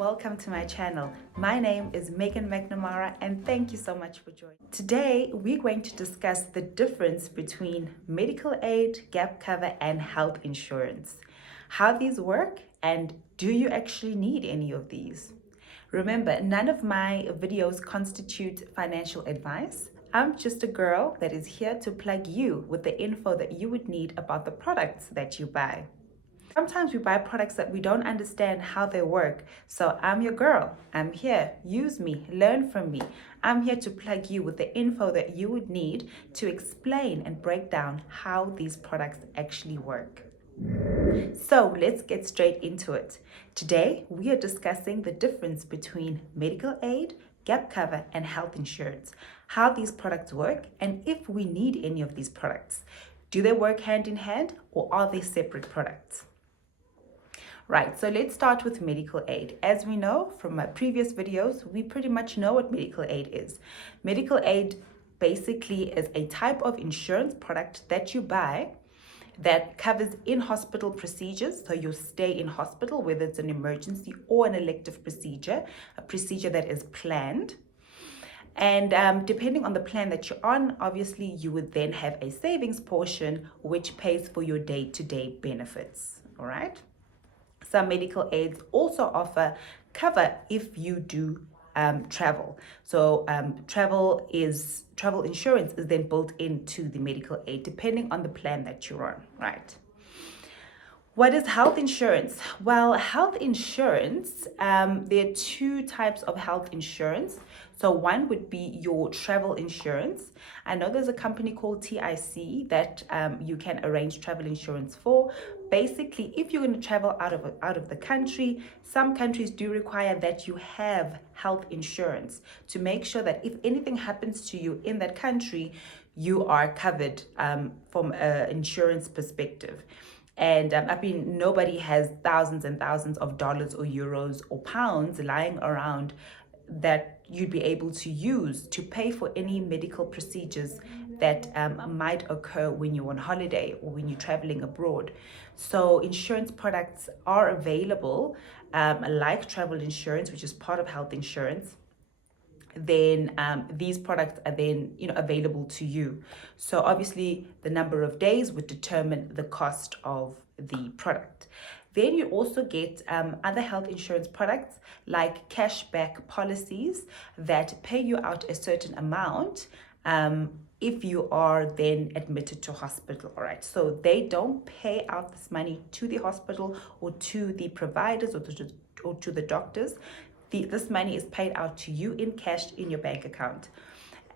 welcome to my channel. My name is Megan McNamara and thank you so much for joining. Today we're going to discuss the difference between medical aid, gap cover and health insurance. How these work and do you actually need any of these? Remember, none of my videos constitute financial advice. I'm just a girl that is here to plug you with the info that you would need about the products that you buy. Sometimes we buy products that we don't understand how they work. So I'm your girl. I'm here. Use me. Learn from me. I'm here to plug you with the info that you would need to explain and break down how these products actually work. So let's get straight into it. Today, we are discussing the difference between medical aid, gap cover, and health insurance, how these products work, and if we need any of these products. Do they work hand in hand or are they separate products? Right, so let's start with medical aid. As we know from my previous videos, we pretty much know what medical aid is. Medical aid basically is a type of insurance product that you buy that covers in-hospital procedures. So you stay in hospital, whether it's an emergency or an elective procedure, a procedure that is planned. And depending on the plan that you're on, obviously you would then have a savings portion which pays for your day-to-day benefits, all right? Some medical aids also offer cover if you do travel. So travel insurance is then built into the medical aid depending on the plan that you're on, right? What is health insurance? Well, health insurance, there are two types of health insurance. So one would be your travel insurance. I know there's a company called TIC that you can arrange travel insurance for. Basically, if you're going to travel out of the country, some countries do require that you have health insurance to make sure that if anything happens to you in that country, you are covered from an insurance perspective. And nobody has thousands and thousands of dollars or euros or pounds lying around that you'd be able to use to pay for any medical procedures that might occur when you're on holiday or when you're traveling abroad. So insurance products are available, like travel insurance, which is part of health insurance. Then these products are then available to you. So obviously the number of days would determine the cost of the product. Then you also get other health insurance products like cashback policies that pay you out a certain amount if you are then admitted to hospital, all right? So they don't pay out this money to the hospital or to the providers or to the doctors. This money is paid out to you in cash in your bank account.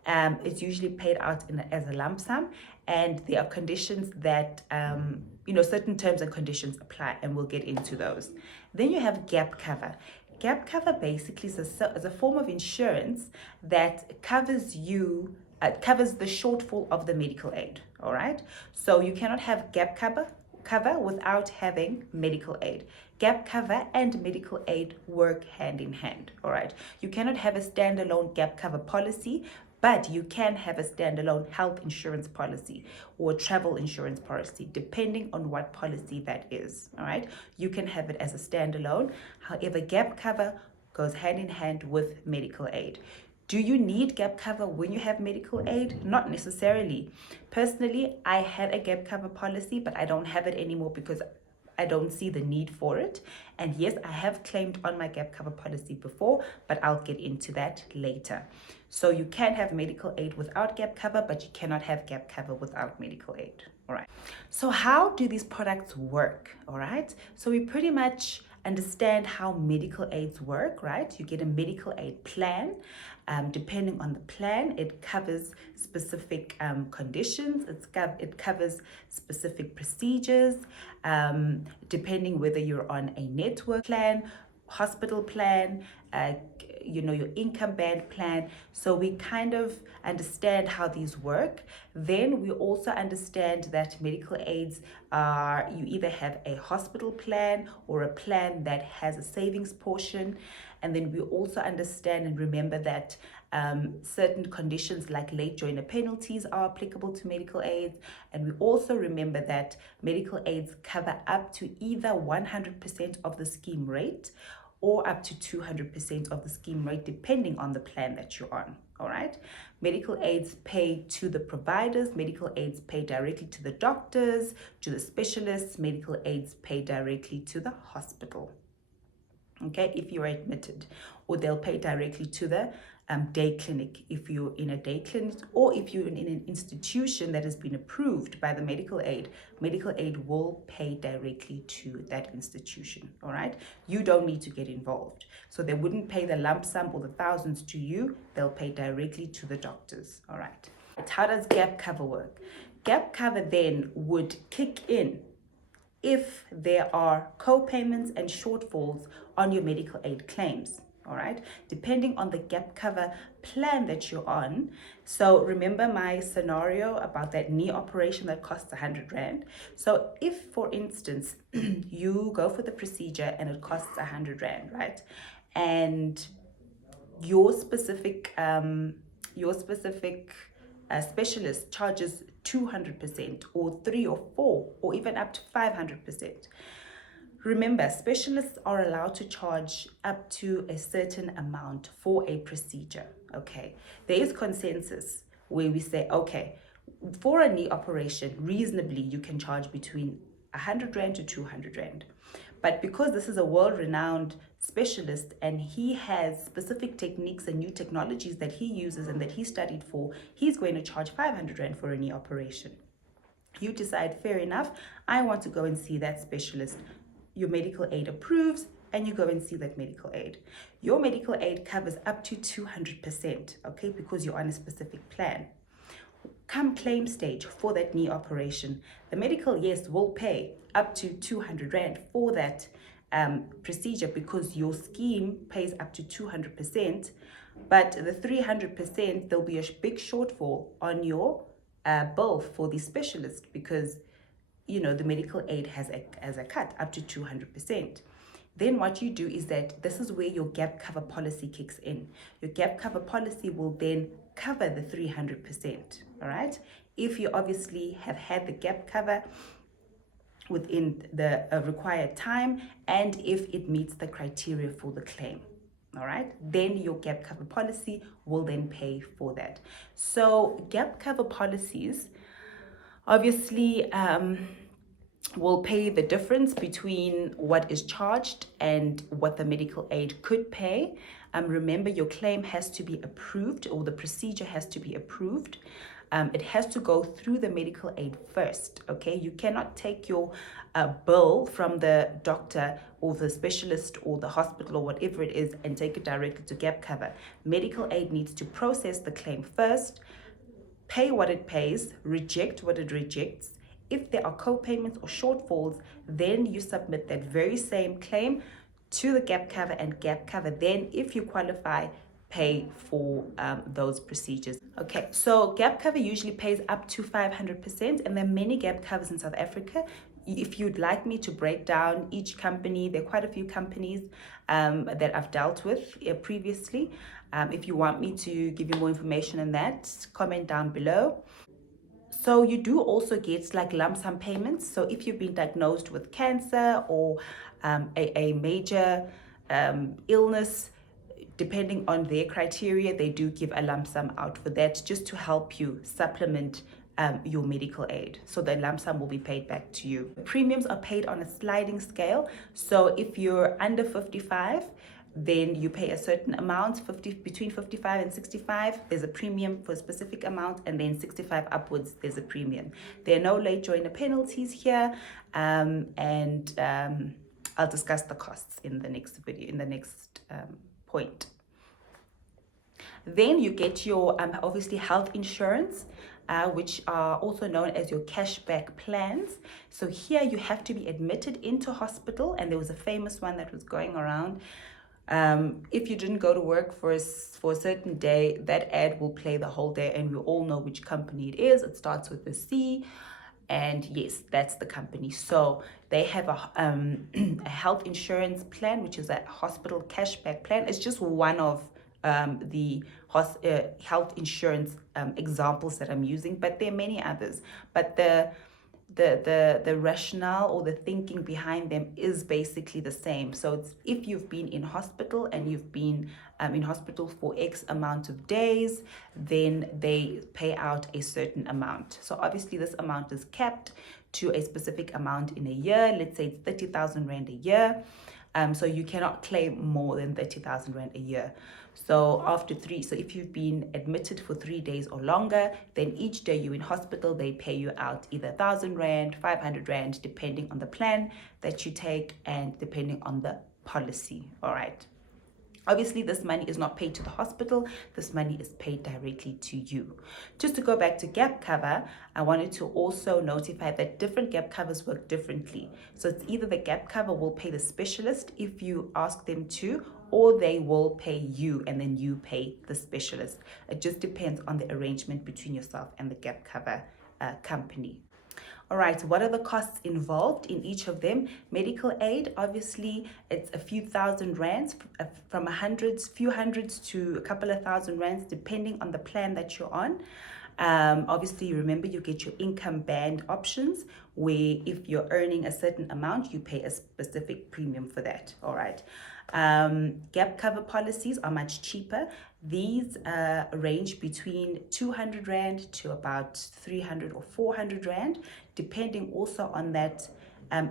It's usually paid out as a lump sum, and there are conditions that, certain terms and conditions apply, and we'll get into those. Then you have gap cover. Gap cover basically is a form of insurance that covers you, covers the shortfall of the medical aid, all right? So you cannot have gap cover without having medical aid. Gap cover and medical aid work hand in hand, all right? You cannot have a standalone gap cover policy, but you can have a standalone health insurance policy or travel insurance policy, depending on what policy that is, all right? You can have it as a standalone. However, gap cover goes hand in hand with medical aid. Do you need gap cover when you have medical aid? Not necessarily. Personally, I had a gap cover policy, but I don't have it anymore because I don't see the need for it. And yes, I have claimed on my gap cover policy before, but I'll get into that later. So you can have medical aid without gap cover, but you cannot have gap cover without medical aid. All right. So how do these products work? All right. So we pretty much understand how medical aids work, right? You get a medical aid plan. Depending on the plan, it covers specific conditions. It covers specific procedures, depending whether you're on a network plan, hospital plan, your income band plan. So we kind of understand how these work. Then we also understand that medical aids are, you either have a hospital plan or a plan that has a savings portion. And then we also understand and remember that certain conditions like late joiner penalties are applicable to medical aids. And we also remember that medical aids cover up to either 100% of the scheme rate or up to 200% of the scheme rate, depending on the plan that you're on. All right. Medical aids pay to the providers. Medical aids pay directly to the doctors, to the specialists. Medical aids pay directly to the hospital. Okay, if you're admitted, or they'll pay directly to the day clinic if you're in a day clinic, or if you're in an institution that has been approved by the medical aid will pay directly to that institution. All right, you don't need to get involved, so they wouldn't pay the lump sum or the thousands to you. They'll pay directly to the doctors. All right, how does gap cover work? Gap cover then would kick in if there are co-payments and shortfalls on your medical aid claims. All right, depending on the gap cover plan that you're on. So remember my scenario about that knee operation that costs 100 Rand. So if, for instance, you go for the procedure and it costs 100 Rand, right? And your specific specialist charges 200% or 3 or 4 or even up to 500%. Remember, specialists are allowed to charge up to a certain amount for a procedure. Okay, there is consensus where we say, okay, for a knee operation, reasonably you can charge between 100 Rand to 200 Rand. But because this is a world-renowned specialist and he has specific techniques and new technologies that he uses and that he studied for, he's going to charge 500 Rand for a knee operation. You decide, fair enough, I want to go and see that specialist. Your medical aid approves and you go and see that medical aid. Your medical aid covers up to 200%, okay, because you're on a specific plan. Come claim stage for that knee operation, the medical, yes, will pay up to 200 Rand for that procedure because your scheme pays up to 200%, but the 300%, there'll be a big shortfall on your bill for the specialist because, you know, the medical aid has a cut up to 200%. Then what you do is that this is where your gap cover policy kicks in. Your gap cover policy will then cover the 300%, all right? If you obviously have had the gap cover within the required time and if it meets the criteria for the claim, all right? Then your gap cover policy will then pay for that. So gap cover policies obviously will pay the difference between what is charged and what the medical aid could pay. Remember, your claim has to be approved, or the procedure has to be approved. It has to go through the medical aid first, okay? You cannot take your bill from the doctor or the specialist or the hospital or whatever it is and take it directly to gap cover. Medical aid needs to process the claim first, pay what it pays, reject what it rejects. If there are co-payments or shortfalls, then you submit that very same claim to the gap cover, and gap cover then, if you qualify, pay for those procedures. Okay, so gap cover usually pays up to 500%, and there are many gap covers in South Africa. If you'd like me to break down each company, there are quite a few companies that I've dealt with previously. If you want me to give you more information on that, comment down below. So you do also get like lump sum payments. So if you've been diagnosed with cancer or a major illness, depending on their criteria, they do give a lump sum out for that, just to help you supplement your medical aid. So the lump sum will be paid back to you. Premiums are paid on a sliding scale. So if you're under 55, then you pay a certain amount. Between 55 and 65, there's a premium for a specific amount, and then 65 upwards, there's a premium. There are no late joiner penalties here, and I'll discuss the costs in the next video, in the next point. Then you get your obviously health insurance, which are also known as your cashback plans. So here you have to be admitted into hospital, and there was a famous one that was going around. If you didn't go to work for a certain day, that ad will play the whole day, and we all know which company it is. It starts with a C, and yes, that's the company. So they have a health insurance plan, which is a hospital cashback plan. It's just one of the health insurance examples that I'm using, but there are many others. But the the rationale or the thinking behind them is basically the same. So it's if you've been in hospital and you've been in hospital for X amount of days, then they pay out a certain amount. So obviously this amount is capped to a specific amount in a year. Let's say it's 30,000 Rand a year. So you cannot claim more than 30,000 Rand a year. So so if you've been admitted for 3 days or longer, then each day you're in hospital, they pay you out either 1,000 Rand, 500 Rand, depending on the plan that you take and depending on the policy. All right. Obviously, this money is not paid to the hospital. This money is paid directly to you. Just to go back to gap cover, I wanted to also notify that different gap covers work differently. So it's either the gap cover will pay the specialist if you ask them to, or they will pay you and then you pay the specialist. It just depends on the arrangement between yourself and the gap cover company. All right, what are the costs involved in each of them? Medical aid, obviously, it's a few thousand rands, from few hundreds to a couple of thousand rands, depending on the plan that you're on. Obviously, remember, you get your income band options, where if you're earning a certain amount, you pay a specific premium for that. All right. Gap cover policies are much cheaper. These range between 200 Rand to about 300 or 400 Rand, depending also on that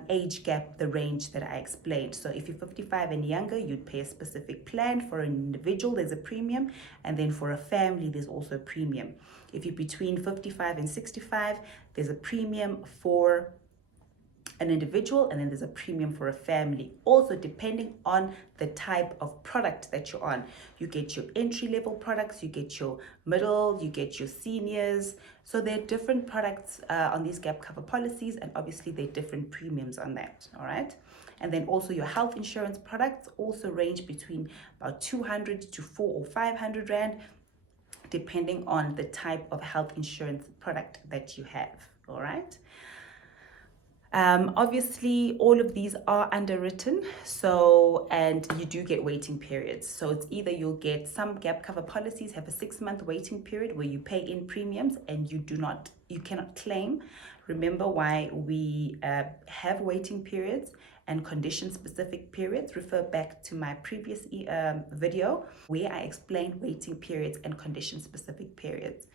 age gap, the range that I explained. So if you're 55 and younger, you'd pay a specific plan. For an individual, there's a premium, and then for a family, there's also a premium. If you're between 55 and 65, there's a premium for an individual, and then there's a premium for a family. Also, depending on the type of product that you're on, you get your entry-level products, you get your middle, you get your seniors. So there are different products on these gap cover policies, and obviously there are different premiums on that. All right. And then also your health insurance products also range between about 200 to 400 or 500 Rand, depending on the type of health insurance product that you have. All right. Obviously, all of these are underwritten, and you do get waiting periods. So it's either you'll get some gap cover policies have a 6-month waiting period where you pay in premiums and you cannot claim. Remember why we have waiting periods and condition-specific periods. Refer back to my previous video where I explained waiting periods and condition-specific periods.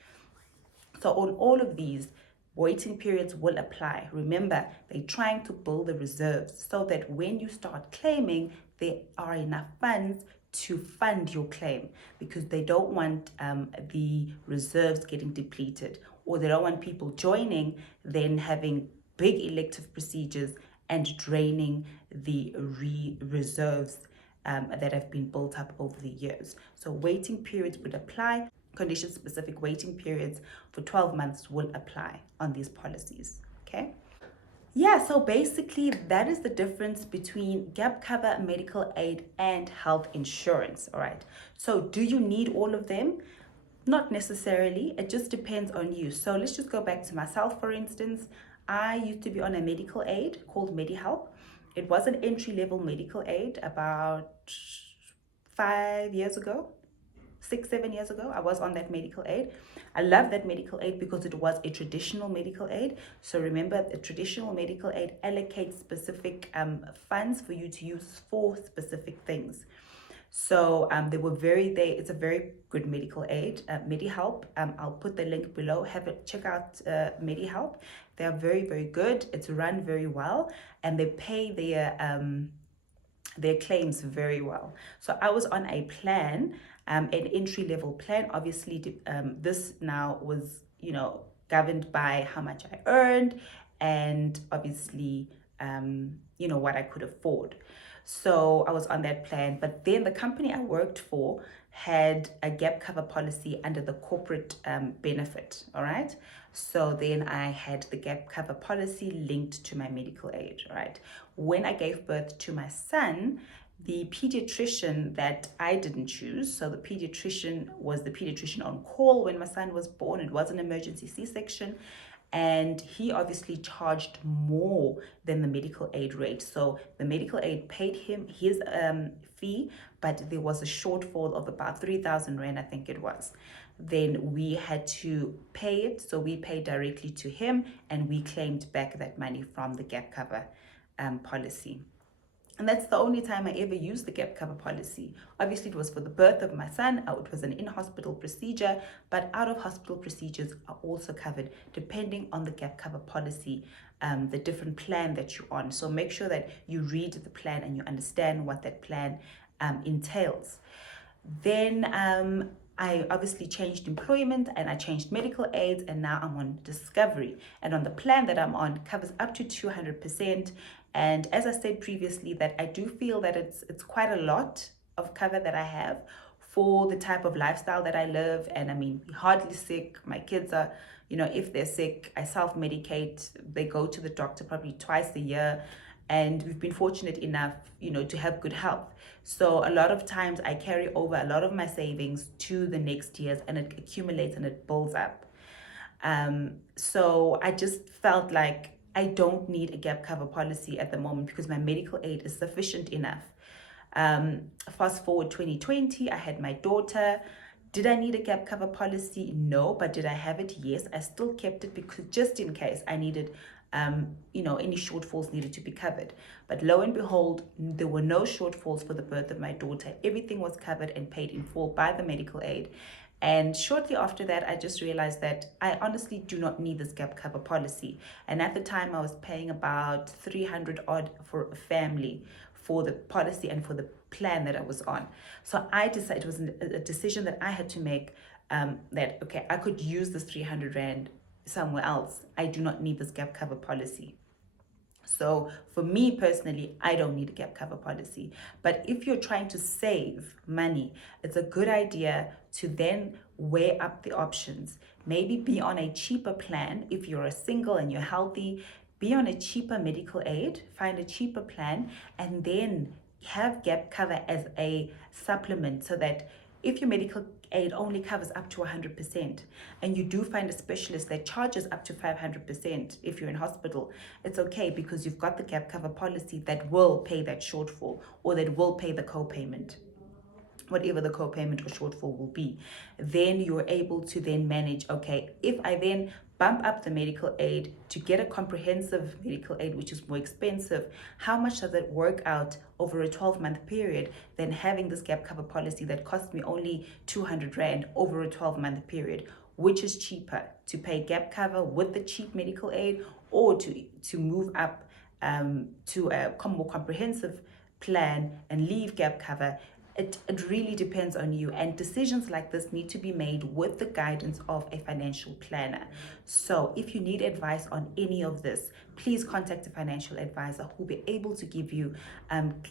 So on all of these, waiting periods will apply. Remember, they're trying to build the reserves so that when you start claiming, there are enough funds to fund your claim, because they don't want the reserves getting depleted, or they don't want people joining, then having big elective procedures and draining the reserves that have been built up over the years. So waiting periods would apply. Condition-specific waiting periods for 12 months will apply on these policies. Okay. Yeah, so basically that is the difference between gap cover, medical aid, and health insurance. All right. So do you need all of them? Not necessarily. It just depends on you. So let's just go back to myself, for instance. I used to be on a medical aid called MediHelp. It was an entry-level medical aid about 5 years ago. 6-7 years ago, I was on that medical aid. I love that medical aid because it was a traditional medical aid. So remember, a traditional medical aid allocates specific funds for you to use for specific things. So it's a very good medical aid. MediHelp, I'll put the link below. Check out MediHelp. They are very, very good. It's run very well, and they pay their claims very well. So I was on a plan, an entry-level plan. Obviously, this now was, governed by how much I earned and obviously, what I could afford. So I was on that plan, but then the company I worked for had a gap cover policy under the corporate benefit. All right. So then I had the gap cover policy linked to my medical aid. Right. When I gave birth to my son, the pediatrician that I didn't choose, so the pediatrician was the pediatrician on call when my son was born. It was an emergency C-section. and he obviously charged more than the medical aid rate. So the medical aid paid him his fee, but there was a shortfall of about 3,000 rand, I think it was. Then we had to pay it, so we paid directly to him, and we claimed back that money from the gap cover policy. And that's the only time I ever used the gap cover policy. Obviously, it was for the birth of my son. It was an in-hospital procedure, but out-of-hospital procedures are also covered depending on the gap cover policy, the different plan that you're on. So make sure that you read the plan and you understand what that plan entails. Then I obviously changed employment and I changed medical aids, and now I'm on Discovery. And on the plan that I'm on, covers up to 200%. And as I said previously, that I do feel that it's quite a lot of cover that I have for the type of lifestyle that I live. And I mean, hardly sick. My kids are, if they're sick, I self-medicate. They go to the doctor probably twice a year. And we've been fortunate enough, to have good health. So a lot of times I carry over a lot of my savings to the next years, and it accumulates and it builds up. So I just felt like I don't need a gap cover policy at the moment because my medical aid is sufficient enough. Fast forward 2020, I had my daughter. Did I need a gap cover policy? No. But did I have it? Yes. I still kept it because just in case I needed, any shortfalls needed to be covered. But lo and behold, there were no shortfalls for the birth of my daughter. Everything was covered and paid in full by the medical aid. And shortly after that, I just realized that I honestly do not need this gap cover policy. And at the time, I was paying about 300 odd for a family for the policy and for the plan that I was on. So I decided, it was a decision that I had to make, that, okay, I could use this 300 Rand somewhere else. I do not need this gap cover policy. So for me personally, I don't need a gap cover policy. But if you're trying to save money, it's a good idea to then weigh up the options. Maybe be on a cheaper plan. If you're a single and you're healthy, be on a cheaper medical aid, find a cheaper plan, and then have gap cover as a supplement, so that if your medical aid only covers up to 100% and you do find a specialist that charges up to 500% if you're in hospital, it's okay because you've got the gap cover policy that will pay that shortfall, or that will pay the co-payment, whatever the co-payment or shortfall will be. Then you're able to then manage, okay, if I then bump up the medical aid to get a comprehensive medical aid, which is more expensive, how much does it work out over a 12-month period than having this gap cover policy that costs me only 200 Rand over a 12-month period? Which is cheaper, to pay gap cover with the cheap medical aid, or to move up to a more comprehensive plan and leave gap cover? It really depends on you, and decisions like this need to be made with the guidance of a financial planner. So if you need advice on any of this, please contact a financial advisor who will be able to give you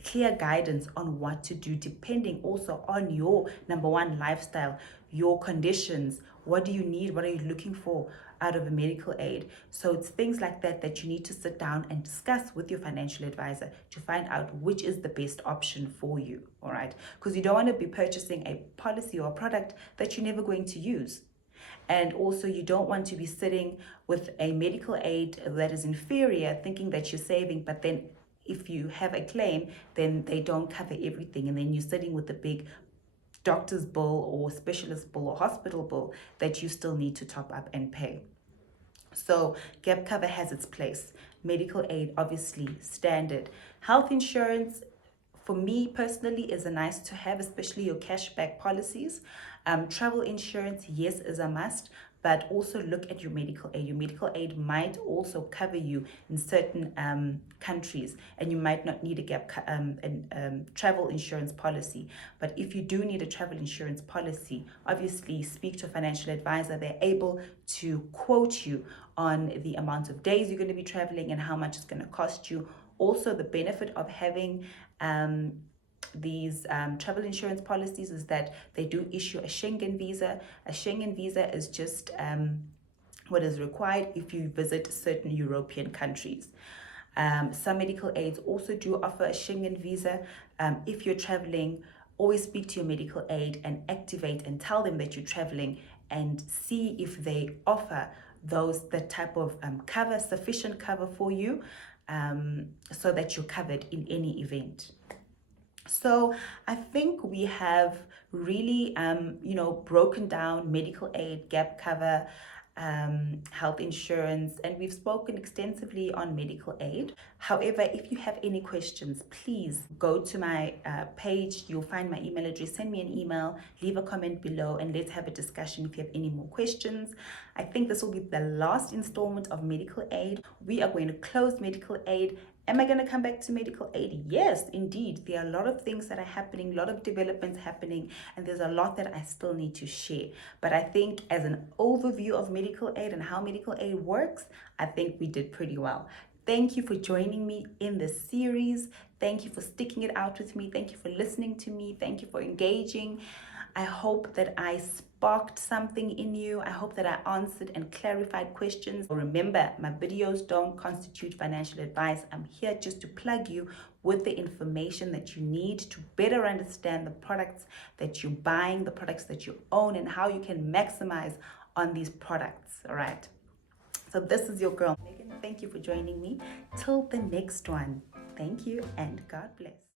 clear guidance on what to do, depending also on your, number one, lifestyle, your conditions. What do you need? What are you looking for out of a medical aid? So it's things like that that you need to sit down and discuss with your financial advisor to find out which is the best option for you, all right? Because you don't want to be purchasing a policy or a product that you're never going to use. And also you don't want to be sitting with a medical aid that is inferior, thinking that you're saving, but then if you have a claim, then they don't cover everything. And then you're sitting with the big doctor's bill or specialist bill or hospital bill that you still need to top up and pay. So gap cover has its place. Medical aid, obviously, standard. Health insurance, for me personally, is a nice to have, especially your cashback policies. Travel insurance, yes, is a must, but also look at your medical aid. Your medical aid might also cover you in certain countries, and you might not need a travel insurance policy. But if you do need a travel insurance policy, obviously speak to a financial advisor. They're able to quote you on the amount of days you're going to be traveling and how much it's going to cost you. Also, the benefit of having these travel insurance policies is that they do issue a Schengen visa. A Schengen visa is just what is required if you visit certain European countries. Some medical aids also do offer a Schengen visa. If you're traveling, always speak to your medical aid and activate and tell them that you're traveling, and see if they offer the type of cover, sufficient cover for you, so that you're covered in any event. So I think we have really, broken down medical aid, gap cover, health insurance, and we've spoken extensively on medical aid. However, if you have any questions, please go to my page. You'll find my email address. Send me an email, leave a comment below, and let's have a discussion if you have any more questions. I think this will be the last installment of medical aid. We are going to close medical aid. Am I going to come back to medical aid? Yes, indeed. There are a lot of things that are happening, a lot of developments happening, and there's a lot that I still need to share. But I think as an overview of medical aid and how medical aid works, I think we did pretty well. Thank you for joining me in this series. Thank you for sticking it out with me. Thank you for listening to me. Thank you for engaging. I hope that I sparked something in you. I hope that I answered and clarified questions. Remember, my videos don't constitute financial advice. I'm here just to plug you with the information that you need to better understand the products that you're buying, the products that you own, and how you can maximize on these products. All right. So this is your girl, Megan. Thank you for joining me. Till the next one. Thank you and God bless.